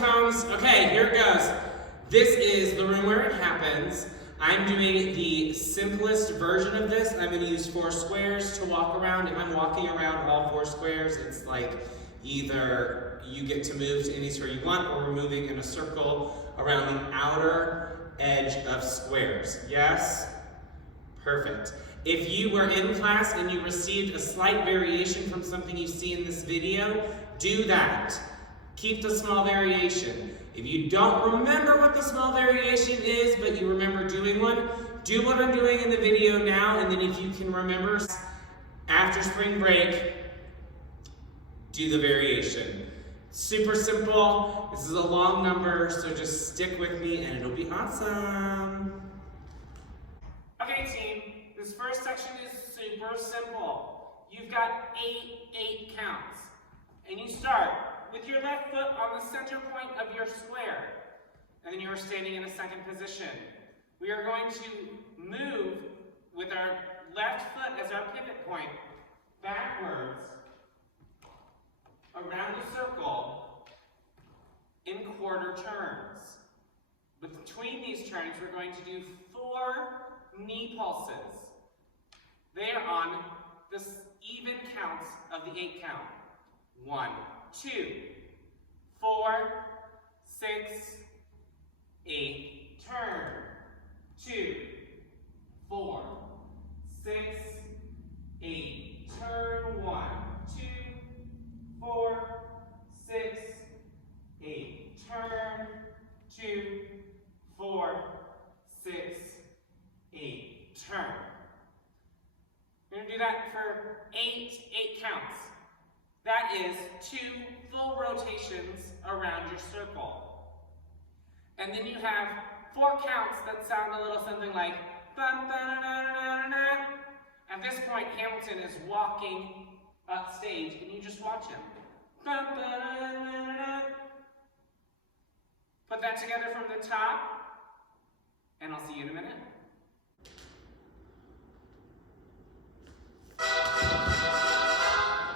toms. Okay, here it goes. This is the room where it happens. I'm doing the simplest version of this. I'm going to use 4 squares to walk around. If I'm walking around all 4 squares, it's like either you get to move to any square you want, or we're moving in a circle around the outer edge of squares. Yes? Perfect. If you were in class and you received a slight variation from something you see in this video, do that. Keep the small variation. If you don't remember what the small variation is, but you remember doing one, do what I'm doing in the video now, and then if you can remember after spring break, do the variation. Super simple. This is a long number, so just stick with me and it'll be awesome. Okay, team, this first section is super simple. You've got 8 counts, and you start with your left foot on the center point of your square, and then you are standing in a second position. We are going to move with our left foot as our pivot point backwards around the circle in quarter turns. Between these turns, we're going to do 4 knee pulses. They are on the even counts of the 8 count. 1, 2, 4, 6, 8, turn. 2, 4, 6, 8, turn. 1, 2, 4, 6, 8, turn. 2, 4, 6, 8, turn. We're going to do that for 8 counts. That is 2 full rotations around your circle. And then you have 4 counts that sound a little something like bum, ba, da, da, da, da. At this point, Hamilton is walking up stage, and you just watch him. Bum, ba, da, da, da, da. Put that together from the top, and I'll see you in a minute.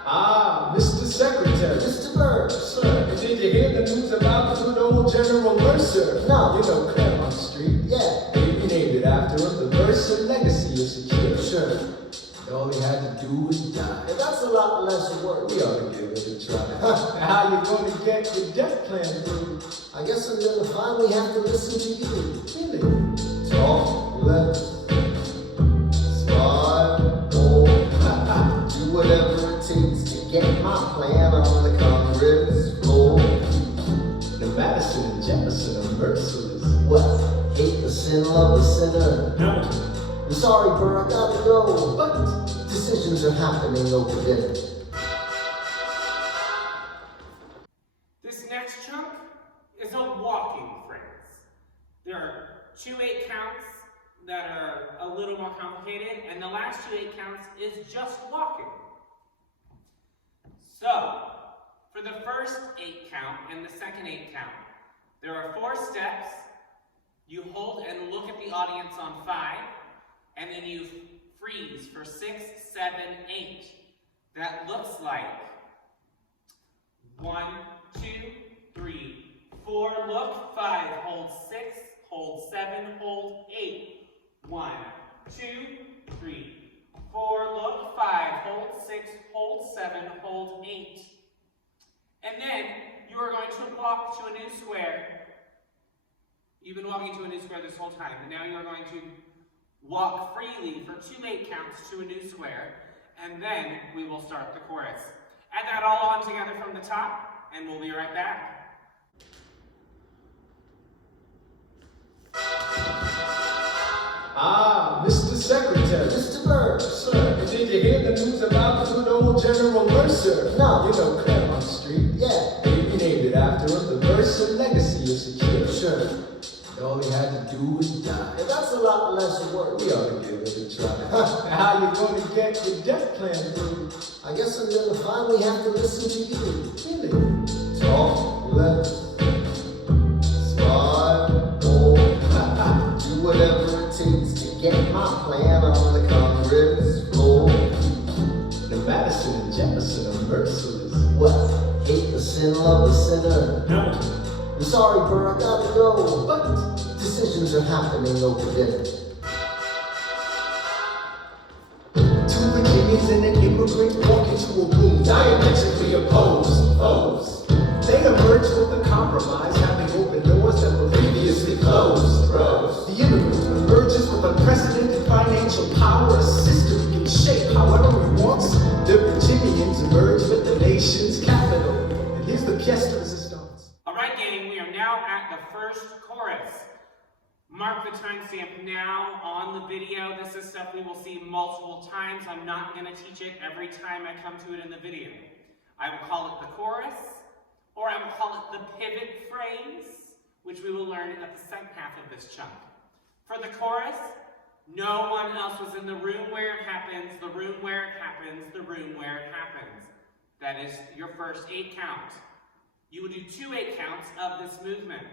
Ah, Mr. Secretary. Mr. Bird, sir. Did you hear the news about the good old General Mercer? No. You know Claremont Street. Yeah. He named it after him. The Mercer legacy is secure. Sure. And all he had to do was die. Yeah, that's a lot less work. We ought to give it a try. Now, how you going to get your death plan through? I guess I'm gonna finally have to listen to you. Really? Talk, let, smile, do whatever it takes to get my plan on the Congress floor. The Madison and Jefferson are merciless. What? Hate the sin, love the sinner. No. I'm sorry, Burr, I gotta go. But Decisions are happening over dinner. This next chunk is a walking phrase. There are 2 8 counts that are a little more complicated, and the last 2 8 counts is just walking. So, for the first 8 count and the second 8 count, there are 4 steps. You hold and look at the audience on 5, and then you freeze for 6, 7, 8. That looks like 1, 2, 3, 4, look, 5, hold 6, hold 7, hold 8. 1, 2, 3, 4, look, 5, hold 6, hold 7, hold 8. And then you are going to walk to a new square. You've been walking to a new square this whole time, and now you are going to walk freely for 2 8 counts to a new square, and then we will start the chorus. Add that all on together from the top, and we'll be right back. Ah, Mr. Secretary. Mr. Bird, sir. Did you hear the news about the good old General Mercer? No. You know Claremont Street. Yeah. He named it after him. The Mercer legacy is secure. Sure. And all he had to do was die. Yeah, that's a lot less work. We ought to give it a try. Now, how you going to get your death plan through? I guess I'm gonna finally have to listen to you. Really? Talk, let, smile, do whatever it takes to get my plan on the Congress floor. The Madison and Jefferson are merciless. What? Hate the sin, love the sinner. No. I'm sorry, bro, I gotta go. But decisions are happening over dinner. Two Virginians and an immigrant walk into a room diametrically opposed foes. They emerged with a compromise, having opened doors that were previously closed. The immigrant emerges with unprecedented financial power, a system he can shape however he wants. The Virginians emerge with the nation's capital. And here's the pièce de résistance. Alright gang, we are now at the first chorus. Mark the timestamp now on the video. This is stuff we will see multiple times. I'm not going to teach it every time I come to it in the video. I will call it the chorus, or I will call it the pivot phrase, which we will learn at the second half of this chunk. For the chorus, no one else was in the room where it happens, the room where it happens, the room where it happens. That is your first 8 count. You will do 2 8 counts of this movement.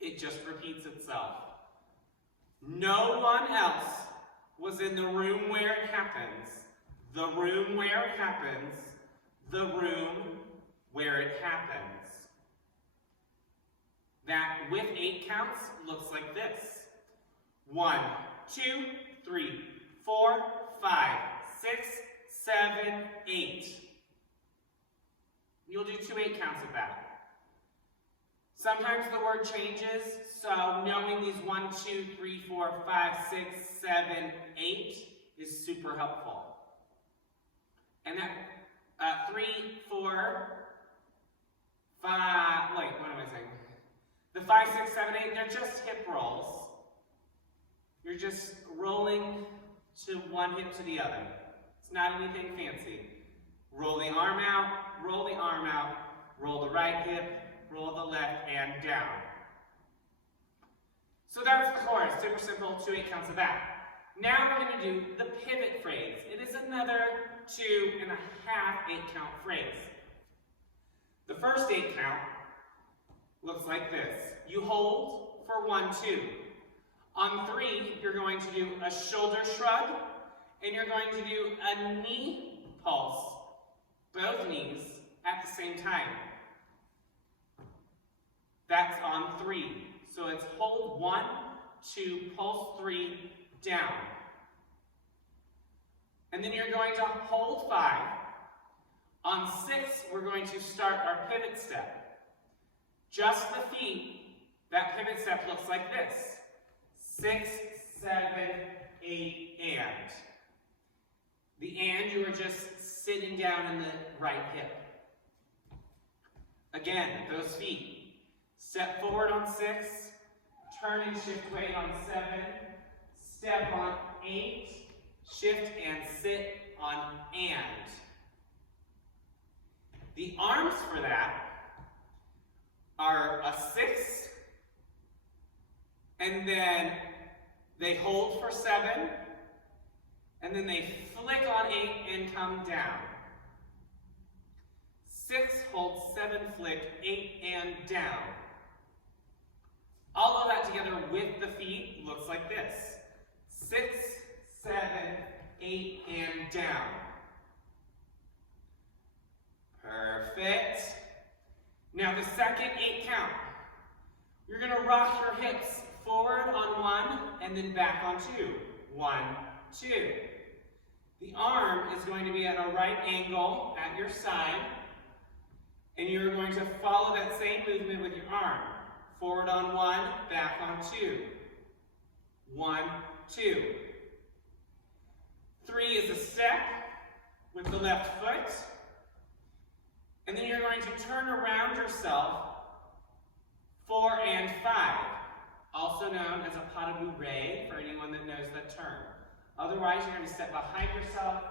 It just repeats itself. No one else was in the room where it happens, the room where it happens, the room where it happens. That with 8 counts looks like this. 1, 2, 3, 4, 5, 6, 7, 8. You'll do 2 8 counts of that. Sometimes the word changes, so knowing these 1, 2, 3, 4, 5, 6, 7, 8 is super helpful. And that 3, 4, 5, wait, what am I saying? The 5, 6, 7, 8, they're just hip rolls. You're just rolling to one hip to the other. It's not anything fancy. Roll the arm out, roll the arm out, roll the right hip, roll the left, and down. So that's the chorus, super simple, 2 8 counts of that. Now we're going to do the pivot phrase. It is another 2 1/2 8 count phrase. The first 8 count looks like this. You hold for 1, 2. On 3, you're going to do a shoulder shrug, and you're going to do a knee pulse, both knees at the same time. That's on 3. So it's hold 1, 2, pulse 3, down. And then you're going to hold 5. On 6, we're going to start our pivot step. Just the feet, that pivot step looks like this. 6, 7, 8, and. The and, you are just sitting down in the right hip. Again, those feet. Step forward on 6, turn and shift weight on 7, step on 8, shift and sit on and. The arms for that are a 6, and then they hold for 7, and then they flick on 8 and come down. 6, hold 7, flick, 8, and down. All of that together with the feet looks like this. 6, 7, 8, and down. Perfect. Now the second 8 count. You're going to rock your hips forward on 1 and then back on 2. 1, 2. The arm is going to be at a right angle at your side, and you're going to follow that same movement with your arm. Forward on 1, back on 2. 1, 2. 3 is a step with the left foot. And then you're going to turn around yourself 4 and 5. Also known as a pas de bourrée for anyone that knows that term. Otherwise, you're going to step behind yourself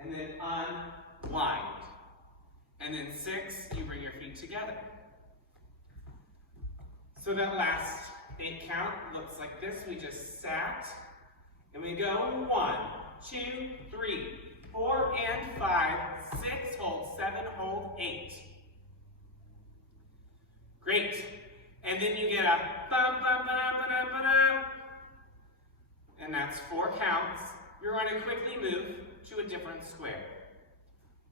and then unwind. And then 6, you bring your feet together. So that last 8 count looks like this. We just sat, and we go 1, 2, 3, 4, and 5, 6, hold 7, hold 8. Great. And then you get a bum, bum, ba-dum, ba-dum, ba-dum. And that's 4 counts. You're going to quickly move to a different square.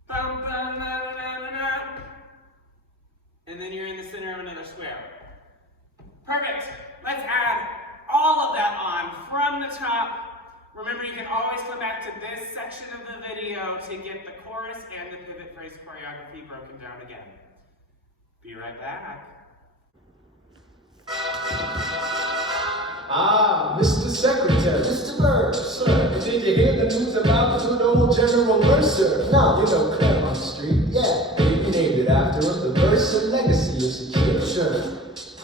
Bum, bum, ba-dum, ba-dum. And then you're in the center of another square. Perfect. Let's add all of that on from the top. Remember, you can always come back to this section of the video to get the chorus and the pivot phrase choreography broken down again. Be right back. Ah, Mr. Secretary. Mr. Bird, sir. Did you hear the news about the good old General Mercer? No. You know Claremont Street? Yeah. They renamed it after him. The Mercer legacy is secure. Sure.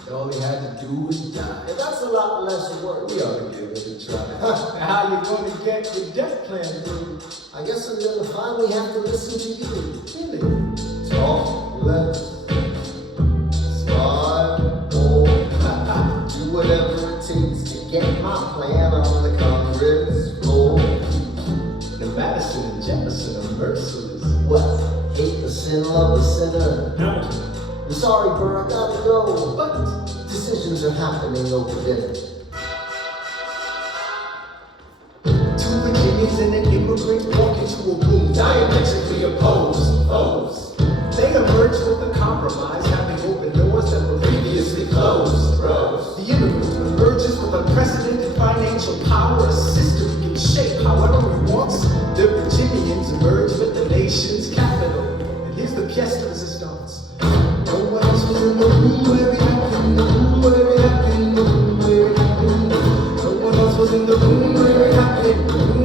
And all he had to do was die. Yeah, that's a lot less work. We ought to give it a try. How you going to get your death plan through? I guess I'm gonna finally have to listen to you. Really? Talk, left, smart, do whatever it takes to get my plan on the Congress floor. Now Madison and Jefferson are merciless. What? Hate the sin, love the sinner. No. I'm sorry, Burr, I gotta go. But Decisions are happening over dinner. two Virginians and an immigrant walk into a room diametrically opposed foes. They emerged with a compromise, having opened doors that were previously closed. The immigrant emerges with unprecedented financial power, a system he can shape however he wants. The Virginians emerge with the nation's capital. And here's the pièce de resistance. No one else was in the room where it happened, the room where it happened, the room where it happened. No one else was in the room where it happened, the room